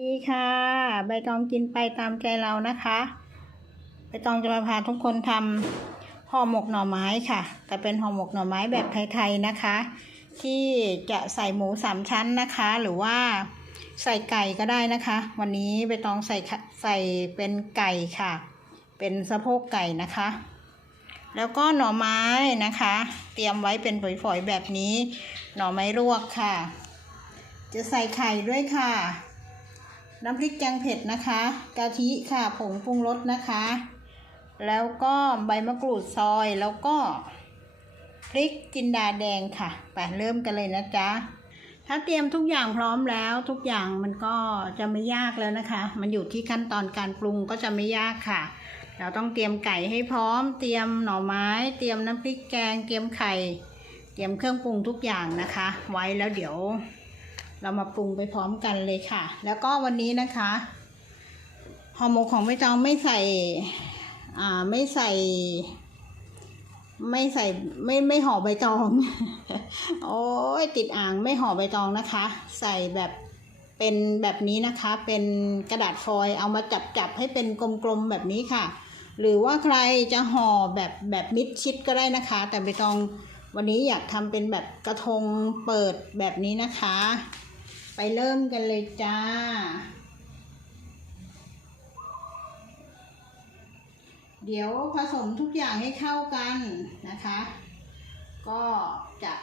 ดีค่ะ ใบตองกินไปตามใจเรานะคะ ใบตองจะมาพาทุกคนทำห่อหมกหน่อไม้ค่ะ แต่เป็นห่อหมกหน่อไม้แบบไทยๆนะคะ ที่จะใส่หมูสามชั้นนะคะ หรือว่าใส่ไก่ก็ได้นะคะ วันนี้ใบตองใส่ใส่เป็นไก่ค่ะ เป็นสะโพกไก่นะคะ แล้วก็หน่อไม้นะคะ เตรียมไว้เป็นฝอยๆแบบนี้ หน่อไม้ลวกค่ะ จะใส่ไข่ด้วยค่ะ น้ำพริกแกงเผ็ดนะคะกะทิค่ะผงปรุงรสนะคะ แล้วก็ใบมะกรูดซอยแล้วก็พริกจินดาแดงค่ะไปเริ่มกันเลยนะจ๊ะถ้าเตรียมทุกอย่างพร้อมแล้วทุกอย่างมันก็จะไม่ยากแล้วนะคะ มันอยู่ที่ขั้นตอนการปรุงก็จะไม่ยากค่ะ เราต้องเตรียมไก่ให้พร้อม เตรียมหน่อไม้ เตรียมน้ำพริกแกง เตรียมไข่ เตรียมเครื่องปรุงทุกอย่างนะคะ ไว้แล้วเดี๋ยว เรามาปรุงไปพร้อมกันเลยค่ะ แล้วก็วันนี้นะคะห่อหมกของใบตองไม่ใส่อ่าไม่ใส่ ไม่ใส่ไม่ไม่ห่อใบตอง โอ้ยติดอ่างไม่ห่อใบตองนะคะ ใส่แบบเป็นแบบนี้นะคะ เป็นกระดาษฟอยล์เอามาจับจับให้เป็นกลมๆแบบนี้ค่ะ หรือว่าใครจะห่อแบบแบบมิดชิดก็ได้นะคะ แต่ใบตองวันนี้อยากทำเป็นแบบกระทงเปิดแบบนี้นะคะ ไปเริ่มกันเลยจ้า เดี๋ยวผสมทุกอย่างให้เข้ากันนะคะ ก็จะ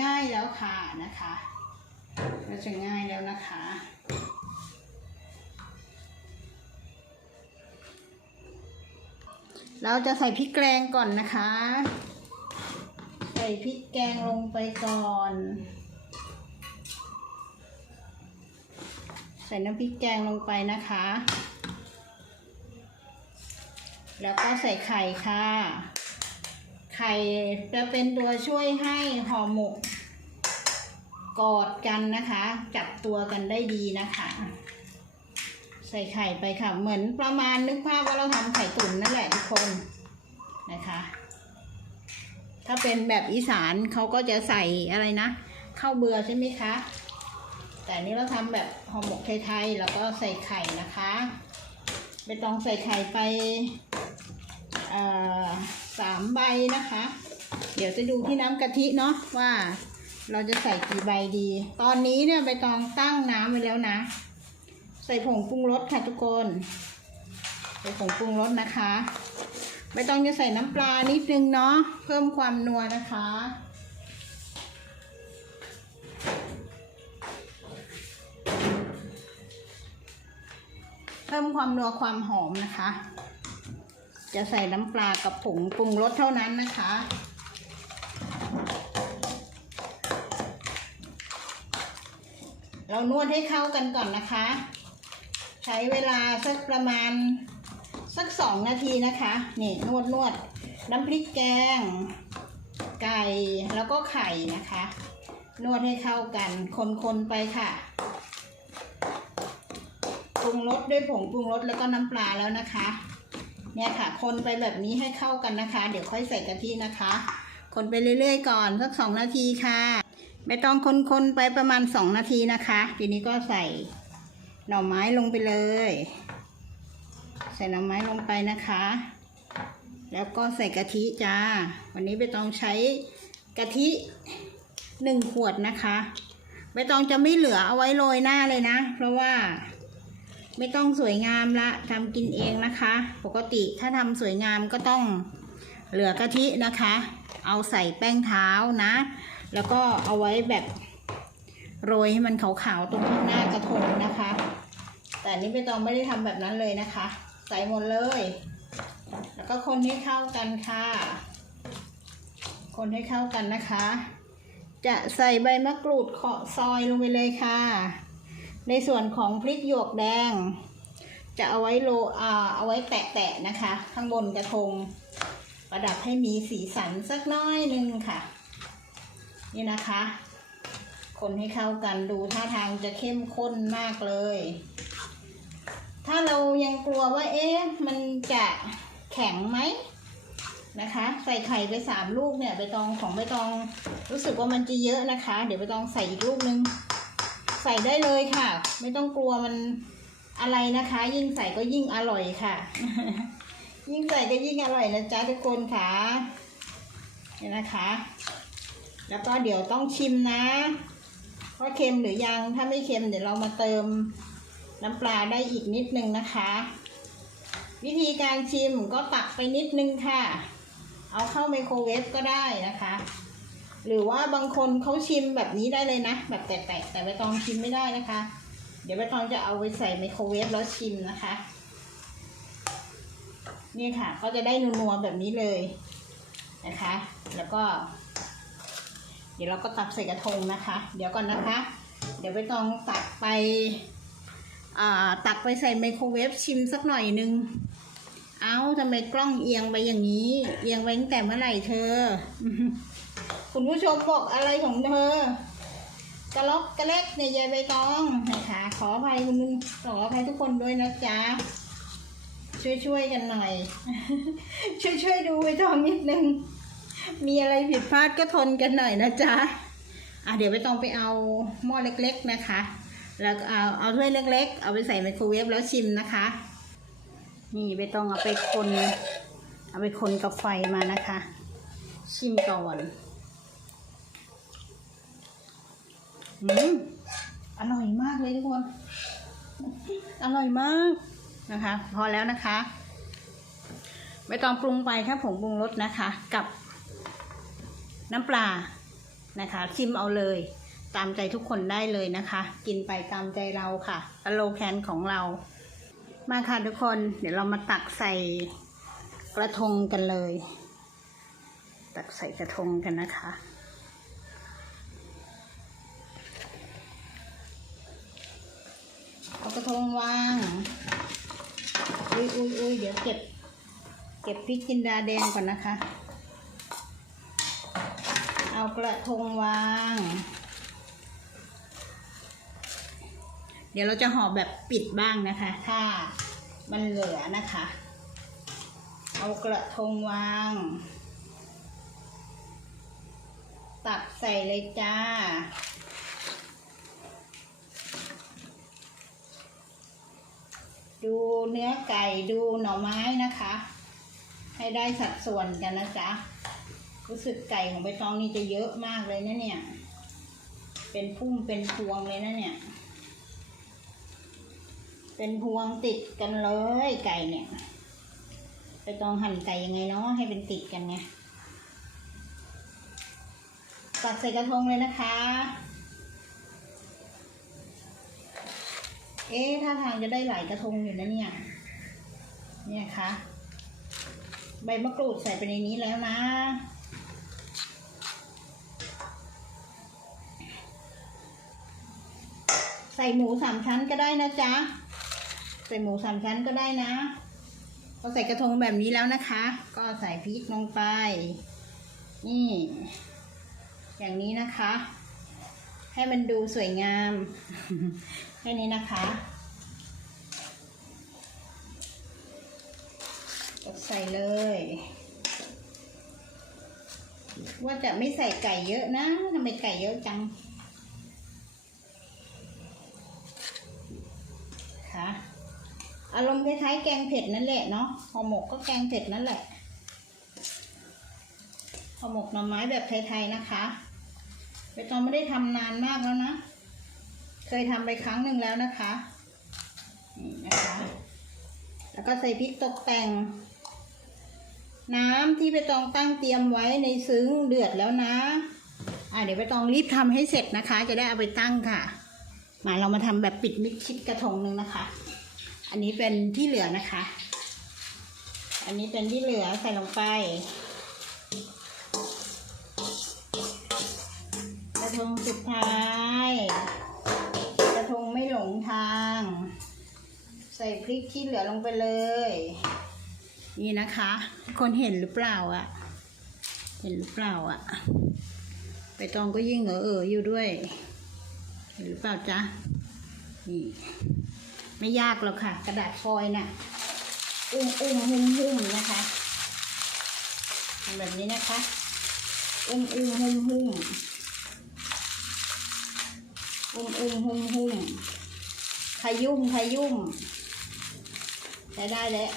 ง่ายแล้วค่ะนะคะก็จะง่ายแล้วนะคะเราจะใส่พริกแกงก่อนนะคะ ใส่พริกแกงลงไปก่อน ส่น้ำพริกแกงลงไปนะคะ แล้วก็ใส่ไข่ค่ะ ไข่จะเป็นตัวช่วยให้ห่อหมกกอดกันนะคะ จับตัวกันได้ดีนะคะ ใส่ไข่ไปค่ะ เหมือนประมาณนึกภาพว่าเราทำไข่ตุ๋นนั่นแหละทุกคนนะคะ ถ้าเป็นแบบอีสานเขาก็จะใส่อะไรนะข้าวเบื่อใช่ไหมคะ แต่นี้เราทำแบบห่อหมกไทยๆ แล้วก็ใส่ไข่นะคะไม่ต้องใส่ไข่ไปสามใบนะคะ เดี๋ยวจะดูที่น้ำกะทิเนาะว่าเราจะใส่กี่ใบดี ตอนนี้เนี่ยใบตองตั้งน้ำไว้แล้วนะ ใส่ผงปรุงรสค่ะทุกคน ใส่ผงปรุงรสนะคะ ใบตองจะใส่น้ำปลานิดนึงเนาะเพิ่มความนัวนะคะ พิ่มความนัวความหอมนะคะ จะใส่น้ำปลากับผงปรุงรสเท่านั้นนะคะ เรานวดให้เข้ากันก่อนนะคะ ใช้เวลาสักประมาณสักสองนาทีนะคะ นี่นวดนวดน้ำพริกแกง ไก่แล้วก็ไข่นะคะ นวดให้เข้ากันคนๆไปค่ะ ปรุงรสด้วยผงปรุงรสแล้วก็น้ำปลาแล้วนะคะ เนี่ยค่ะ คนไปแบบนี้ให้เข้ากันนะคะ เดี๋ยวค่อยใส่กะทินะคะ คนไปเรื่อย ๆ ก่อนสักสองนาทีค่ะไม่ต้องคนๆไปประมาณสองนาทีนะคะ ทีนี้ก็ใส่หน่อไม้ลงไปเลย ใส่หน่อไม้ลงไปนะคะ แล้วก็ใส่กะทิจ้า วันนี้ใบตองใช้กะทิหนึ่งขวดนะคะใบตองจะไม่เหลือเอาไว้โรยหน้าเลยนะ เพราะว่า ไม่ต้องสวยงามละทำกินเองนะคะ ปกติถ้าทำสวยงามก็ต้องเหลือกะทินะคะ เอาใส่แป้งเท้านะ แล้วก็เอาไว้แบบโรยให้มันขาวๆตรงข้างหน้ากระทงนะคะ แต่นนี้ใบตองไม่ได้ทำแบบนั้นเลยนะคะ ใส่หมดเลย แล้วก็คนให้เข้ากันค่ะ คนให้เข้ากันนะคะ จะใส่ใบมะกรูดเคาะซอยลงไปเลยค่ะ ในส่วนของพริกหยวกแดง จะเอาไว้โรอ่าเอาไว้แตะๆนะคะ ข้างบนกระทง ประดับให้มีสีสันสักน้อยหนึ่งค่ะ นี่นะคะ คนให้เข้ากันดูท่าทางจะเข้มข้นมากเลย ถ้าเรายังกลัวว่า เอ๊ะมันจะแข็งไหมนะคะ ใส่ไข่ไปสามลูกเนี่ยใบตองของใบตองรู้สึกว่ามันจะเยอะนะคะ เดี๋ยวใบตองใส่อีกลูกนึง ใส่ได้เลยค่ะ ไม่ต้องกลัวมันอะไรนะคะ ยิ่งใส่ก็ยิ่งอร่อยค่ะ ยิ่งใส่ก็ยิ่งอร่อยนะจ๊ะทุกคนค่ะนี่นะคะ แล้วก็เดี๋ยวต้องชิมนะว่าเค็มหรือยังถ้าไม่เค็มเดี๋ยวเรามาเติมน้ำปลาได้อีกนิดนึงนะคะ วิธีการชิมก็ตักไปนิดนึงค่ะ เอาเข้าไมโครเวฟก็ได้นะคะ หรือว่าบางคนเขาชิมแบบนี้ได้เลยนะ แบบแตะๆแต่ใบตองชิมไม่ได้นะคะ เดี๋ยวใบตองจะเอาไปใส่ไมโครเวฟแล้วชิมนะคะ นี่ค่ะ ก็จะได้นัวๆแบบนี้เลยนะคะ แล้วก็ เดี๋ยวเราก็ตักใส่กระทงนะคะ เดี๋ยวก่อนนะคะ เดี๋ยวใบตองตักไปอ่าตักไปใส่ไมโครเวฟชิมสักหน่อยนึง เอ้าทำไมกล้องเอียงไปอย่างนี้ เอียงไปตั้งแต่เมื่อไหร่เธอ คุณผู้ชมบอกอะไรของเธอกระล็อกกระเล็กในยยายใบตองนะคะขออภัยคุณขออภัยทุกคนด้วยนะจ๊ะช่วยช่วยกันหน่อย ช่วยช่วยดูใบตองนิดนึง มีอะไรผิดพลาดก็ทนกันหน่อยนะจ๊ะอะเดี๋ยวใบตองไปเอาหม้อเล็ก ๆนะคะ แล้วเอาเอาถ้วยเล็ก ๆ เอาไปใส่ไมโครเวฟแล้วชิมนะคะ นี่ใบตองเอาไปคน เอาไปคนกับไฟมานะคะ ชิมก่อน อืมอร่อยมากเลยทุกคน อร่อยมากนะคะ พอแล้วนะคะไม่ต้องปรุงไปครับผงปรุงรสนะคะ กับน้ำปลานะคะชิมเอาเลย ตามใจทุกคนได้เลยนะคะ กินไปตามใจเราค่ะสโลแคนของเรา มาค่ะทุกคน เดี๋ยวเรามาตักใส่กระทงกันเลย ตักใส่กระทงกันนะคะ เอากระทงวาง อุ้ยอุ้ยอุ้ยเดี๋ยวเก็บ เก็บพริกจินดาแดงก่อนนะคะ เอากระทงวาง เดี๋ยวเราจะห่อแบบปิดบ้างนะคะ ถ้ามันเหลือนะคะ เอากระทงวาง ตักใส่เลยจ้า ดูเนื้อไก่ดูหน่อไม้นะคะ ให้ได้สัดส่วนกันนะจ๊ะรู้สึกไก่ของใบตองนี่จะเยอะมากเลยนะเนี่ย เป็นพุ่มเป็นพวงเลยนะเนี่ย เป็นพวงติดกันเลยไก่เนี่ยใบตองหั่นไก่ยังไงเนาะให้เป็นติดกันไงตักใส่กระทงเลยนะคะ เอ๊ะท่าทางจะได้หลายกระทงอยู่นะเนี่ย เนี่ยค่ะ ใบมะกรูดใส่ไปในนี้แล้วนะใส่หมูสามชั้นก็ได้นะจ๊ะ ใส่หมูสามชั้นก็ได้นะพอใส่กระทงแบบนี้แล้วนะคะ ก็ใส่พริกลงไป นี่ อย่างนี้นะคะ ให้มันดูสวยงาม แค่นี้นะคะกดใส่เลย ว่าจะไม่ใส่ไก่เยอะนะทำไมไก่เยอะจังคะอารมณ์คล้ายๆแกงเผ็ดนั่นแหละเนาะห่อหมกก็แกงเผ็ดนั่นแหละห่อหมกหน่อไม้แบบไทยๆนะคะใบตองไม่ได้ทำนานมากแล้วนะ เคยทำไปครั้งหนึ่งแล้วนะคะนี่นะคะ แล้วก็ใส่พริกตกแต่ง น้ำที่ไปตองตั้งเตรียมไว้ในซึ้งเดือดแล้วนะ อ่าเดี๋ยวไปตองรีบทำให้เสร็จนะคะ จะได้เอาไปตั้งค่ะ มาเรามาทำแบบปิดมิดชิดกระทงหนึ่งนะคะ อันนี้เป็นที่เหลือนะคะ อันนี้เป็นที่เหลือใส่ลงไปกระทงสุดท้าย กระทงไม่หลงทาง ใส่พริกที่เหลือลงไปเลย นี่นะคะ คนเห็นหรือเปล่าอะเห็นหรือเปล่าอะไปตองก็ยิ่งเออเอออยู่ด้วย เห็นหรือเปล่าจ๊ะนี่ไม่ยากหรอกค่ะ กระดาษฟอยล์น่ะอุ้มอุ้มหุ้มหุ้มนะคะทำแบบนี้นะคะ อุ้มอุ้มหุ้มหุ้มอุ้มอุ้มหุ่มหุ่มขยุ่มขยุ่มใช้ได้แล้ว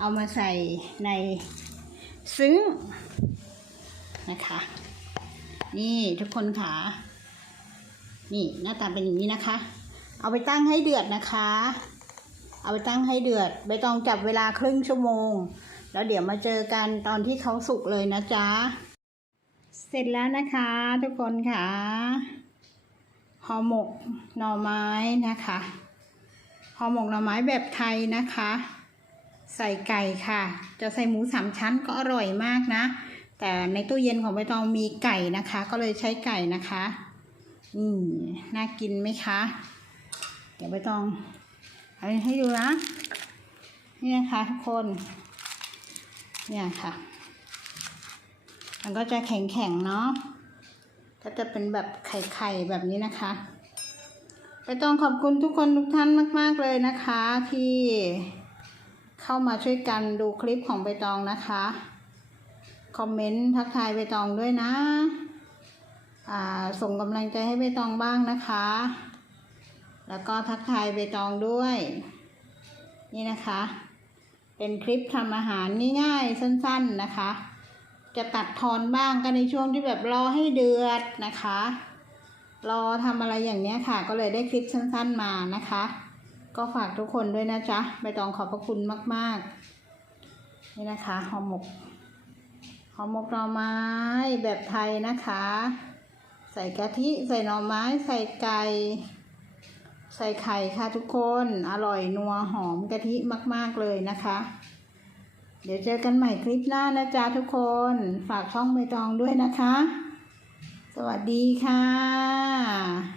เอามาใส่ในซึ้งนะคะ นี่ทุกคนค่ะ นี่หน้าตาเป็นอย่างนี้นะคะ เอาไปตั้งให้เดือดนะคะ เอาไปตั้งให้เดือดใบตองจับเวลาครึ่งชั่วโมง แล้วเดี๋ยวมาเจอกันตอนที่เขาสุกเลยนะจ๊ะ เสร็จแล้วนะคะทุกคนค่ะห่อหมกหน่อไม้นะคะห่อหมกหน่อไม้แบบไทยนะคะ ใส่ไก่ค่ะ จะใส่หมูสามชั้นก็อร่อยมากนะ แต่ในตู้เย็นของใบตองมีไก่นะคะ ก็เลยใช้ไก่นะคะอืมน่ากินไหมคะ เดี๋ยวใบตองเอาให้ดูนะนี่นะคะทุกคน เนี่ยค่ะ มันก็จะแข็งๆเนาะก็จะเป็นแบบไข่ๆแบบนี้นะคะไปต้องขอบคุณทุกคนทุกท่านมาก ๆ เลยนะคะที่ เข้ามาช่วยกันดูคลิปของใบตองนะคะ คอมเมนต์ทักทายใบตองด้วยนะอ่าส่งกำลังใจให้ใบตองบ้างนะคะ แล้วก็ทักทายใบตองด้วย นี่นะคะ เป็นคลิปทำอาหารง่ายๆ สั้นๆนะคะ จะตัดทอนบ้างก็ในช่วงที่แบบรอให้เดือดนะคะ รอทำอะไรอย่างเนี้ยค่ะ ก็เลยได้คลิปสั้นๆมานะคะ ก็ฝากทุกคนด้วยนะจ๊ะใบตองขอบพระคุณมาก ๆ นี่นะคะห่อหมกห่อหมกหน่อไม้แบบไทยนะคะ ใส่กะทิใส่หน่อไม้ใส่ไก่ใส่ไข่ค่ะทุกคนอร่อยนัวหอมกะทิมาก ๆ เลยนะคะ เดี๋ยวเจอกันใหม่คลิปหน้านะจ๊ะทุกคนฝากช่องใบตองด้วยนะคะ สวัสดีค่ะ